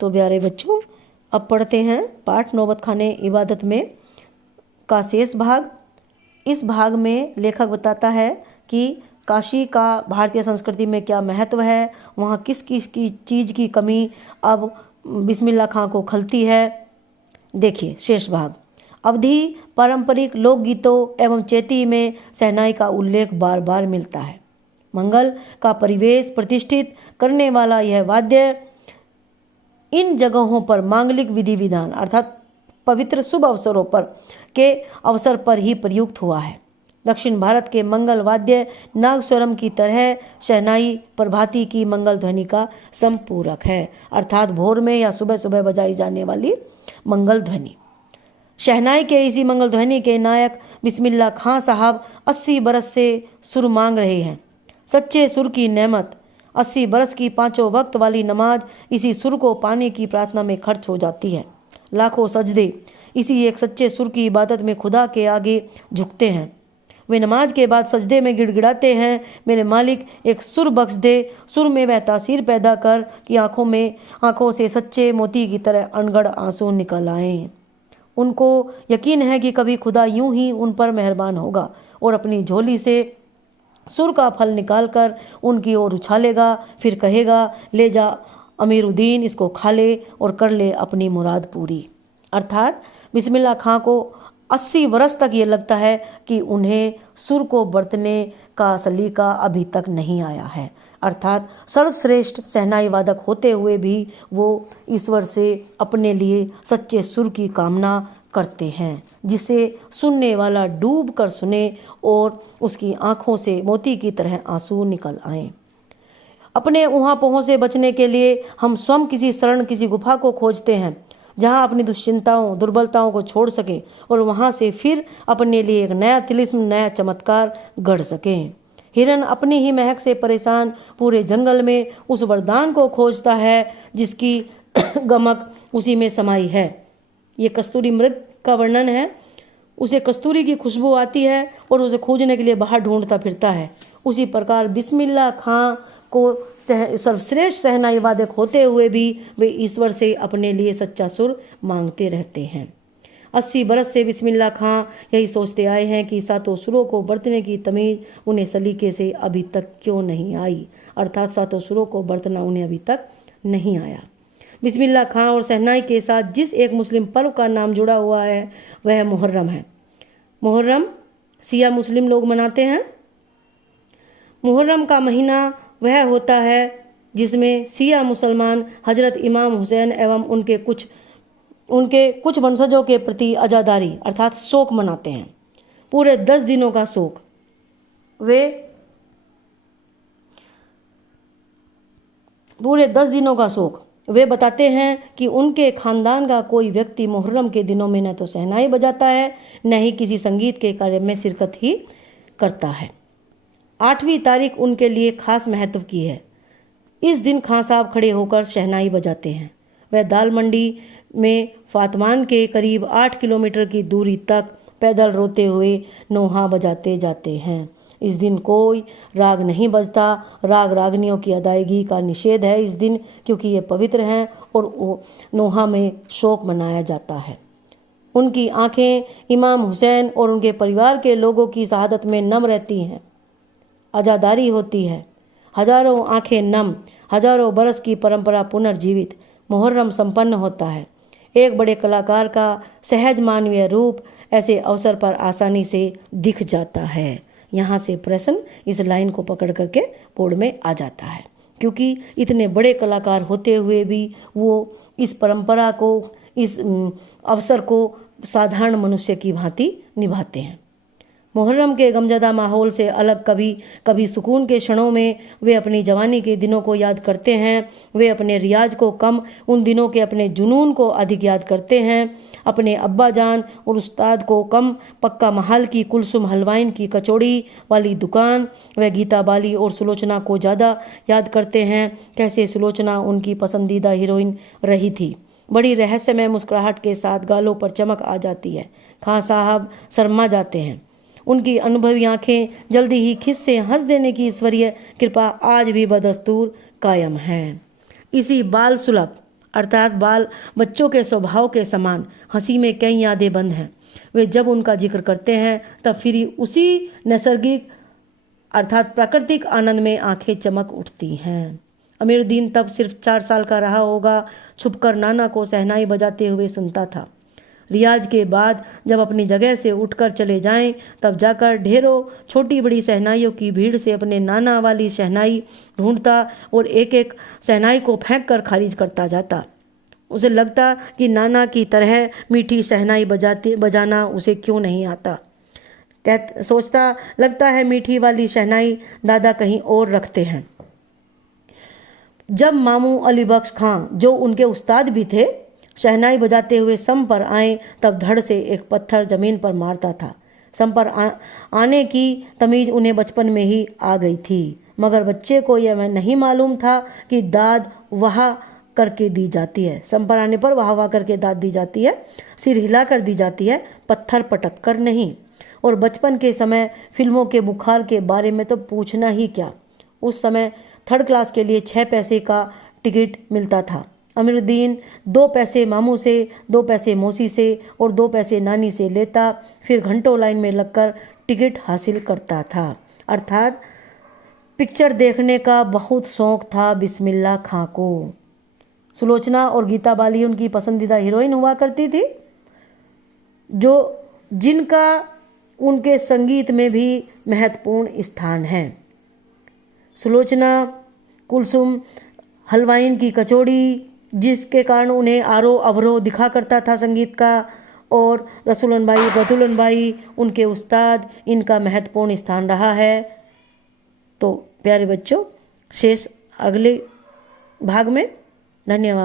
तो प्यारे बच्चों, अब पढ़ते हैं पाठ नौबत खाने इबादत में का शेष भाग। इस भाग में लेखक बताता है कि काशी का भारतीय संस्कृति में क्या महत्व है, वहाँ किस किस की चीज़ की कमी अब बिस्मिल्लाह खां को खलती है। देखिए शेष भाग। अवधि पारंपरिक लोकगीतों एवं चैती में शहनाई का उल्लेख बार बार मिलता है। मंगल का परिवेश प्रतिष्ठित करने वाला यह वाद्य इन जगहों पर मांगलिक विधि विधान अर्थात पवित्र शुभ अवसरों पर के अवसर पर ही प्रयुक्त हुआ है। दक्षिण भारत के मंगल वाद्य नागस्वरम की तरह शहनाई प्रभाती की मंगल ध्वनि का संपूरक है, अर्थात भोर में या सुबह सुबह बजाई जाने वाली मंगल ध्वनि। शहनाई के इसी मंगल ध्वनि के नायक बिस्मिल्लाह खां साहब 80 बरस से सुर मांग रहे हैं। सच्चे सुर की नेमत 80 बरस की पांचों वक्त वाली नमाज इसी सुर को पाने की प्रार्थना में खर्च हो जाती है। लाखों सजदे इसी एक सच्चे सुर की इबादत में खुदा के आगे झुकते हैं। वे नमाज के बाद सजदे में गिड़गिड़ाते हैं, मेरे मालिक एक सुर बख्श दे। सुर में वह तासीर पैदा कर कि आंखों से सच्चे मोती की तरह अनगढ़ आंसू निकल आएं। उनको यकीन है कि कभी खुदा यूं ही उन पर मेहरबान होगा और अपनी झोली से सुर का फल निकालकर उनकी ओर उछालेगा, फिर कहेगा, ले जा अमीरुद्दीन, इसको खा ले और कर ले अपनी मुराद पूरी। अर्थात बिस्मिल्लाह खां को 80 वर्ष तक ये लगता है कि उन्हें सुर को बरतने का सलीका अभी तक नहीं आया है। अर्थात सर्वश्रेष्ठ शहनाई वादक होते हुए भी वो ईश्वर से अपने लिए सच्चे सुर की कामना करते हैं, जिसे सुनने वाला डूब कर सुने और उसकी आंखों से मोती की तरह आंसू निकल आएं। अपने ऊहापोहों से बचने के लिए हम स्वयं किसी शरण, किसी गुफा को खोजते हैं जहां अपनी दुश्चिंताओं, दुर्बलताओं को छोड़ सकें और वहां से फिर अपने लिए एक नया तिलिस्म, नया चमत्कार गढ़ सकें। हिरन अपनी ही महक से परेशान पूरे जंगल में उस वरदान को खोजता है जिसकी गमक उसी में समाई है। ये कस्तूरी मृग का वर्णन है। उसे कस्तूरी की खुशबू आती है और उसे खोजने के लिए बाहर ढूंढता फिरता है। उसी प्रकार बिस्मिल्लाह खां को सर्वश्रेष्ठ शहनाई वादक होते हुए भी वे ईश्वर से अपने लिए सच्चा सुर मांगते रहते हैं। 80 बरस से बिस्मिल्लाह खां यही सोचते आए हैं कि सातों सुरों को बरतने की तमीज उन्हें सलीके से अभी तक क्यों नहीं आई, अर्थात सातों सुरों को बरतना उन्हें अभी तक नहीं आया। बिस्मिल्लाह खां और शहनाई के साथ जिस एक मुस्लिम पर्व का नाम जुड़ा हुआ है वह मुहर्रम है। मुहर्रम शिया मुस्लिम लोग मनाते हैं। मुहर्रम का महीना वह होता है जिसमें शिया मुसलमान हजरत इमाम हुसैन एवं उनके कुछ वंशजों के प्रति अजादारी अर्थात शोक मनाते हैं। पूरे 10 दिनों का शोक। वे बताते हैं कि उनके खानदान का कोई व्यक्ति मुहर्रम के दिनों में न तो शहनाई बजाता है, न ही किसी संगीत के कार्य में शिरकत ही करता है। 8वीं तारीख उनके लिए खास महत्व की है। इस दिन खां साहब खड़े होकर शहनाई बजाते हैं। वह दाल मंडी में फातमान के करीब 8 किलोमीटर की दूरी तक पैदल रोते हुए नोहा बजाते जाते हैं। इस दिन कोई राग नहीं बजता। राग रागनियों की अदायगी का निषेध है इस दिन, क्योंकि ये पवित्र हैं और नोहा में शोक मनाया जाता है। उनकी आंखें इमाम हुसैन और उनके परिवार के लोगों की शहादत में नम रहती हैं। अजादारी होती है। हजारों आंखें नम, हजारों बरस की परंपरा पुनर्जीवित। मुहर्रम संपन्न होता है। एक बड़े कलाकार का सहज मानवीय रूप ऐसे अवसर पर आसानी से दिख जाता है। यहाँ से प्रश्न इस लाइन को पकड़ करके बोर्ड में आ जाता है, क्योंकि इतने बड़े कलाकार होते हुए भी वो इस परंपरा को, इस अवसर को साधारण मनुष्य की भांति निभाते हैं। मुहर्रम के गमज़दा माहौल से अलग कभी सुकून के क्षणों में वे अपनी जवानी के दिनों को याद करते हैं। वे अपने रियाज को कम, उन दिनों के अपने जुनून को अधिक याद करते हैं। अपने अब्बा जान और उस्ताद को कम, पक्का महल की कुलसुम हलवाइन की कचौड़ी वाली दुकान व गीता बाली और सुलोचना को ज़्यादा याद करते हैं। कैसे सुलोचना उनकी पसंदीदा हीरोइन रही थी। बड़ी रहस्यमय मुस्कुराहट के साथ गालों पर चमक आ जाती है। खां साहब शर्मा जाते हैं। उनकी अनुभवी आंखें जल्दी ही खिस से हंस देने की ईश्वरीय कृपा आज भी बदस्तूर कायम है। इसी बाल सुलभ अर्थात बच्चों के स्वभाव के समान हंसी में कई यादें बंद हैं। वे जब उनका जिक्र करते हैं तब फिर उसी नैसर्गिक अर्थात प्राकृतिक आनंद में आंखें चमक उठती हैं। अमीरुद्दीन तब सिर्फ 4 साल का रहा होगा। छुपकर नाना को शहनाई बजाते हुए सुनता था। रियाज के बाद जब अपनी जगह से उठकर चले जाएं तब जाकर ढेरों छोटी बड़ी शहनाइयों की भीड़ से अपने नाना वाली शहनाई ढूंढता और एक एक शहनाई को फेंक कर खारिज करता जाता। उसे लगता कि नाना की तरह मीठी शहनाई बजाना उसे क्यों नहीं आता। सोचता लगता है मीठी वाली शहनाई दादा कहीं और रखते हैं। जब मामू अली बख्श खां, जो उनके उस्ताद भी थे, शहनाई बजाते हुए सम पर आए तब धड़ से एक पत्थर जमीन पर मारता था। सम पर आने की तमीज उन्हें बचपन में ही आ गई थी, मगर बच्चे को यह नहीं मालूम था कि दाद वाह करके दी जाती है। सम पर आने पर वाह वाह करके दाद दी जाती है, सिर हिला कर दी जाती है, पत्थर पटक कर नहीं। और बचपन के समय फिल्मों के बुखार के बारे में तो पूछना ही क्या। उस समय 3rd क्लास के लिए 6 पैसे का टिकट मिलता था। अमीरुद्दीन 2 पैसे मामू से, 2 पैसे मौसी से और 2 पैसे नानी से लेता, फिर घंटों लाइन में लगकर टिकट हासिल करता था। अर्थात पिक्चर देखने का बहुत शौक था बिस्मिल्लाह खां को। सुलोचना और गीता बाली उनकी पसंदीदा हीरोइन हुआ करती थी, जिनका उनके संगीत में भी महत्वपूर्ण स्थान है। सुलोचना कुलसुम हलवाइन की कचौड़ी, जिसके कारण उन्हें आरोह अवरोह दिखा करता था संगीत का, और रसूलन भाई उनके उस्ताद, इनका महत्वपूर्ण स्थान रहा है। तो प्यारे बच्चों, शेष अगले भाग में। धन्यवाद।